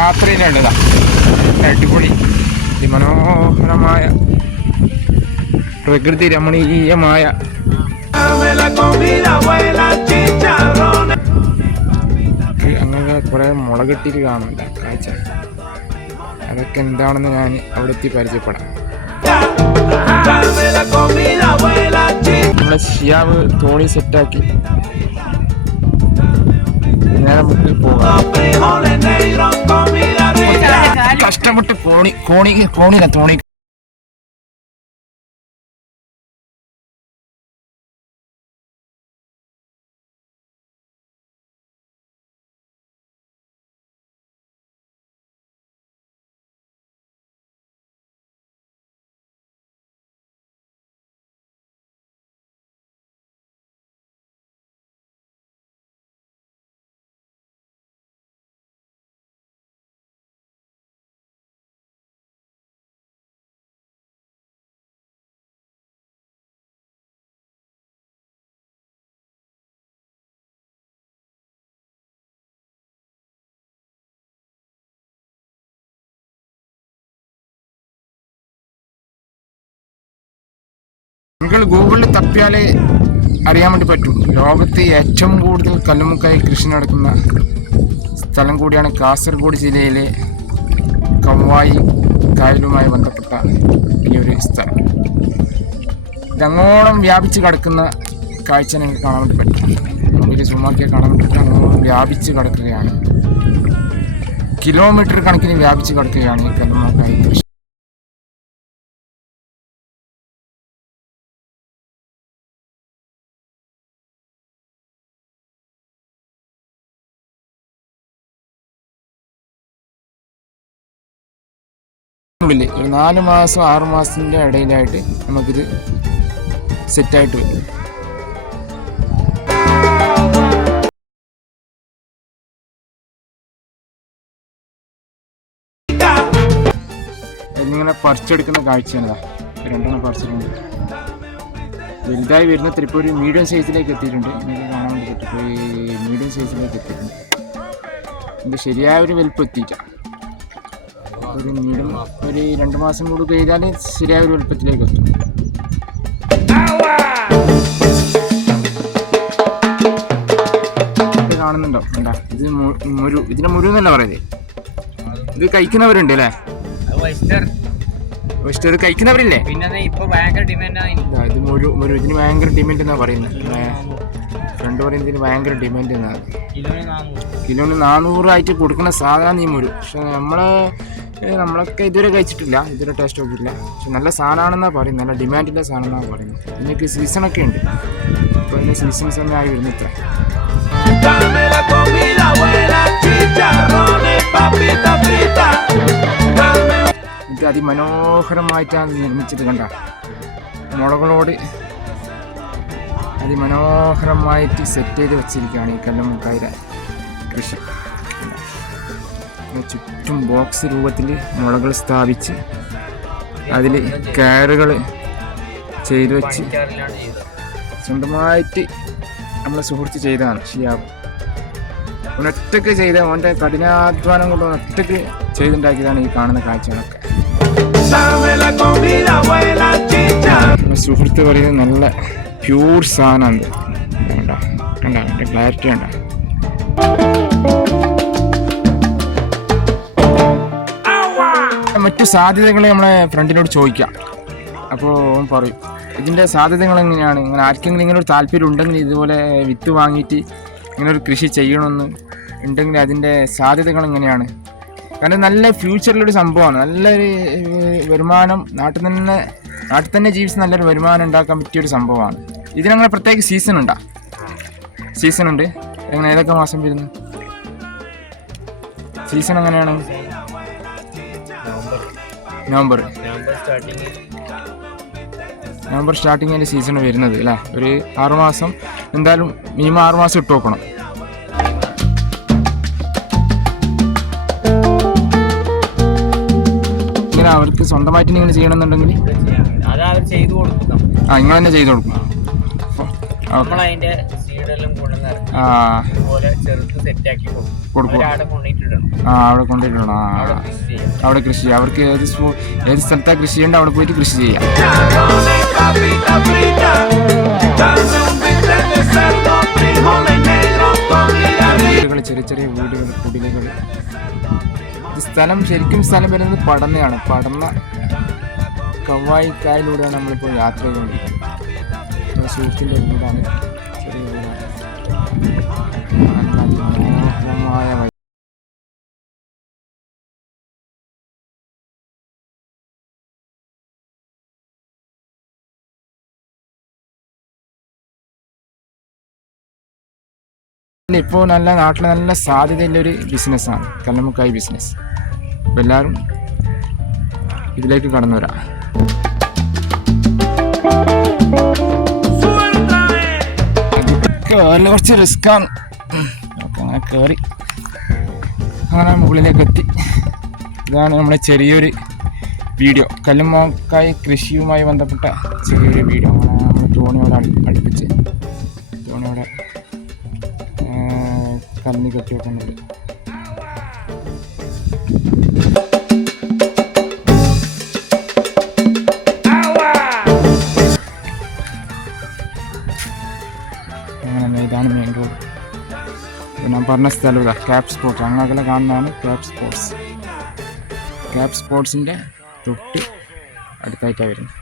യാത്രയിലാണ് ഇതാ അടിപൊളി. മനോഹരമായ പ്രകൃതി രമണീയമായ അങ്ങനെ കുറെ മുളകിട്ടിട്ട് കാണുന്നുണ്ട്. കാഴ്ച. അതൊക്കെ എന്താണെന്ന് ഞാൻ അവിടെ എത്തി പരിചയപ്പെടാം. നമ്മുടെ ഷിയാവ് തോണി സെറ്റാക്കി നേരെ മുട്ടിൽ പോകാം. കഷ്ടപ്പെട്ട് കോണി കോണി കോണിയില്ല നിങ്ങൾ ഗൂഗിളിൽ തപ്പിയാലേ അറിയാൻ വേണ്ടി പറ്റും. ലോകത്ത് ഏറ്റവും കൂടുതൽ കല്ലുമുക്കായി കൃഷി നടക്കുന്ന സ്ഥലം കൂടിയാണ് കാസർഗോഡ് ജില്ലയിലെ കവായി കായലുമായി ബന്ധപ്പെട്ട ഈ ഒരു സ്ഥലം. ഇതങ്ങോളം വ്യാപിച്ച് കിടക്കുന്ന കാഴ്ച നിങ്ങൾക്ക് കാണാൻ വേണ്ടി പറ്റും. നമുക്ക് സൂമാക്കിയാൽ കാണാൻ വേണ്ടി പറ്റും. അങ്ങോളം വ്യാപിച്ച് കിടക്കുകയാണ്. കിലോമീറ്റർ കണക്കിന് വ്യാപിച്ച് കിടക്കുകയാണ് ഈ കല്ലുമുക്കായി കൃഷി. ഉള്ളിൽ ഒരു നാല് മാസം ആറ് മാസത്തിന്റെ ഇടയിലായിട്ട് നമുക്കിത് സെറ്റായിട്ട് വരും. ഇങ്ങനെ പറിച്ചെടുക്കുന്ന കാഴ്ചയാണ് രണ്ടെണ്ണം പറിച്ചിട്ടുണ്ട്. വലുതായി വരുന്ന ഒരു മീഡിയം സൈസിലേക്ക് എത്തിയിട്ടുണ്ട്. കാണാൻ വേണ്ടി മീഡിയം സൈസിലേക്ക് എത്തിയിട്ടുണ്ട്. ഇത് ശരിയായ ഒരു വലുപ്പം എത്തിയിട്ടാണ് ഒരു മീഡിയം ഒരു രണ്ട് മാസം കൂടി പെയ്താൽ ശരിയായ ഒരു വലുപ്പത്തിലേക്ക് എത്തും. കാണുന്നുണ്ടോ? എന്താ ഇത് മുരു ഇതിനെ മുരു എന്നല്ല പറയുന്നത് ഇത് കഴിക്കുന്നവരുണ്ട് അല്ലേ? ഇത് കഴിക്കുന്നവരില്ലേ? പിന്നെ ഇപ്പൊ ഭയങ്കര ഡിമാൻഡാണ് ഇതാ, മുരു മുരു ഇതിന് ഭയങ്കര ഡിമാൻഡ് എന്നാ പറയുന്നത്. ഫ്രണ്ട് പറയുന്നത് ഇതിന് ഭയങ്കര ഡിമാൻഡ് എന്നാണ് കിലോന് നാനൂറായിട്ട് കൊടുക്കുന്ന സാധാരണ ഈ മുരു. പക്ഷെ നമ്മളെ നമ്മളൊക്കെ ഇതുവരെ കഴിച്ചിട്ടില്ല. ഇതുവരെ ടേസ്റ്റ് നോക്കിയില്ല പക്ഷെ നല്ല സാധനമാണെന്നാണ് പറയുന്നത്. നല്ല ഡിമാൻഡിന്റെ സാധനമാണെന്നാണ് പറയുന്നത്. ഇതിനൊക്കെ സീസണൊക്കെ ഉണ്ട്. ഇപ്പോൾ ഇതിന്റെ സീസൺ ആയി വരുന്നു ഇത്ര. ഇത് അതിമനോഹരമായിട്ടാണ് നിർമ്മിച്ചത് കണ്ട. മുളകളോട് അതിമനോഹരമായിട്ട് സെറ്റ് ചെയ്ത് വെച്ചിരിക്കുകയാണ് ഈ കല്ലുമുക്കായ കൃഷി. ചുറ്റും ബോക്സ് രൂപത്തിൽ മുളകൾ സ്ഥാപിച്ച് അതിൽ കയറുകൾ ചെയ്തു വെച്ച് സ്വന്തമായിട്ട് നമ്മളെ സുഹൃത്ത് ചെയ്തതാണ് ഷിയാബ്. ഒറ്റയ്ക്ക് ചെയ്ത അവന്റെ കഠിനാധ്വാനം കൊണ്ട് ഒറ്റയ്ക്ക് ചെയ്തുണ്ടാക്കിയതാണ് ഈ കാണുന്ന കാഴ്ചകളൊക്കെ. സുഹൃത്ത് പറയുന്നത് നല്ല പ്യൂർ സാധനമാണ് കണ്ടോ? കണ്ടോ? ക്ലാരിറ്റി കണ്ട? മറ്റു സാധ്യതകൾ നമ്മളെ ഫ്രണ്ടിനോട് ചോദിക്കാം. അപ്പോൾ പറയും ഇതിന്റെ സാധ്യതകൾ എങ്ങനെയാണ്? ഇങ്ങനെ ആർക്കെങ്കിലും ഇങ്ങനെ താല്പര്യം ഉണ്ടെങ്കിൽ ഇതുപോലെ വിത്ത് വാങ്ങിയിട്ട് ഇങ്ങനൊരു കൃഷി ചെയ്യണമെന്ന് ഉണ്ടെങ്കിൽ അതിന്റെ സാധ്യതകൾ എങ്ങനെയാണ്? കാരണം നല്ല ഫ്യൂച്ചറിലൊരു സംഭവമാണ്. നല്ലൊരു വരുമാനം നാട്ടിൽ തന്നെ നാട്ടിൽ തന്നെ ജീവിച്ച് നല്ലൊരു വരുമാനം ഉണ്ടാക്കാൻ പറ്റിയൊരു സംഭവമാണ്. ഇതിനങ്ങനെ പ്രത്യേക സീസൺ ഉണ്ടാ? സീസൺ ഉണ്ട്. എങ്ങനെ ഏതൊക്കെ മാസം വരുന്നു? സീസൺ എങ്ങനെയാണ്? നവംബർ. നവംബർ സ്റ്റാർട്ടിങ് നവംബർ സ്റ്റാർട്ടിങ്ങിന്റെ സീസൺ വരുന്നത് അല്ലേ? ഒരു ആറുമാസം എന്തായാലും മിനിമം ആറുമാസം ഇട്ട് നോക്കണം ഇങ്ങനെ അവർക്ക് സ്വന്തമായിട്ട് നിങ്ങൾ ചെയ്യണമെന്നുണ്ടെങ്കിൽ? ആ നിങ്ങൾ തന്നെ ചെയ്ത് കൊടുക്കും. ഓക്കെ ആ. ഇതുപോലെ ചെറുത് സെറ്റാക്കി കൊടുക്കും. കൊണ്ടിട്ടിടണം. ആ അവിടെ കൃഷി ചെയ്യും. അവർക്ക് ഏത് ഏത് സ്ഥലത്താ കൃഷി ചെയ്യേണ്ടത്? അവിടെ പോയിട്ട് കൃഷി ചെയ്യാം. വീടുകൾ ചെറിയ ചെറിയ വീടുകൾ കുടിലുകൾ സ്ഥലം ശരിക്കും സ്ഥലം വരുന്നത് പടന്നയാണ്. പടന്ന കവായി കായലിലൂടെയാണ് നമ്മളിപ്പോൾ യാത്ര ചെയ്തുകൊണ്ടിരിക്കുന്നത് ഇപ്പോൾ സുഹൃത്തിന്റെ വീടാണ്. ഇപ്പോൾ നല്ല നാട്ടിൽ നല്ല സാധ്യതയുള്ള ഒരു ബിസിനസ്സാണ് കല്ലുമുക്കായി ബിസിനസ് എല്ലാവരും ഇതിലേക്ക് കടന്നു വരാം കയറി കുറച്ച് റിസ്ക്കാണ് നമുക്ക് അങ്ങനെ കയറി അങ്ങനെ മുകളിലേക്ക് എത്തി. ഇതാണ് നമ്മുടെ ചെറിയൊരു വീഡിയോ കല്ലുമോക്കായി കൃഷിയുമായി ബന്ധപ്പെട്ട ചെറിയൊരു വീഡിയോ നമ്മൾ തോണിയോടെ അടു- അടുപ്പിച്ച്. തോണിയോടെ കല്ലിന് കെട്ടി വെക്കുന്നുണ്ട് അങ്ങനെ ഇതാണ് മെയിൻ റോഡ് ഞാൻ പറഞ്ഞ സ്ഥലം ഇതാ ക്യാബ് സ്പോർട്സ് അങ്ങകലെ കാണുന്നതാണ് ക്യാബ് സ്പോർട്സ് ക്യാബ് സ്പോർട്സിന്റെ തൊട്ട് അടുത്തായിട്ടാണ് വരുന്നത്.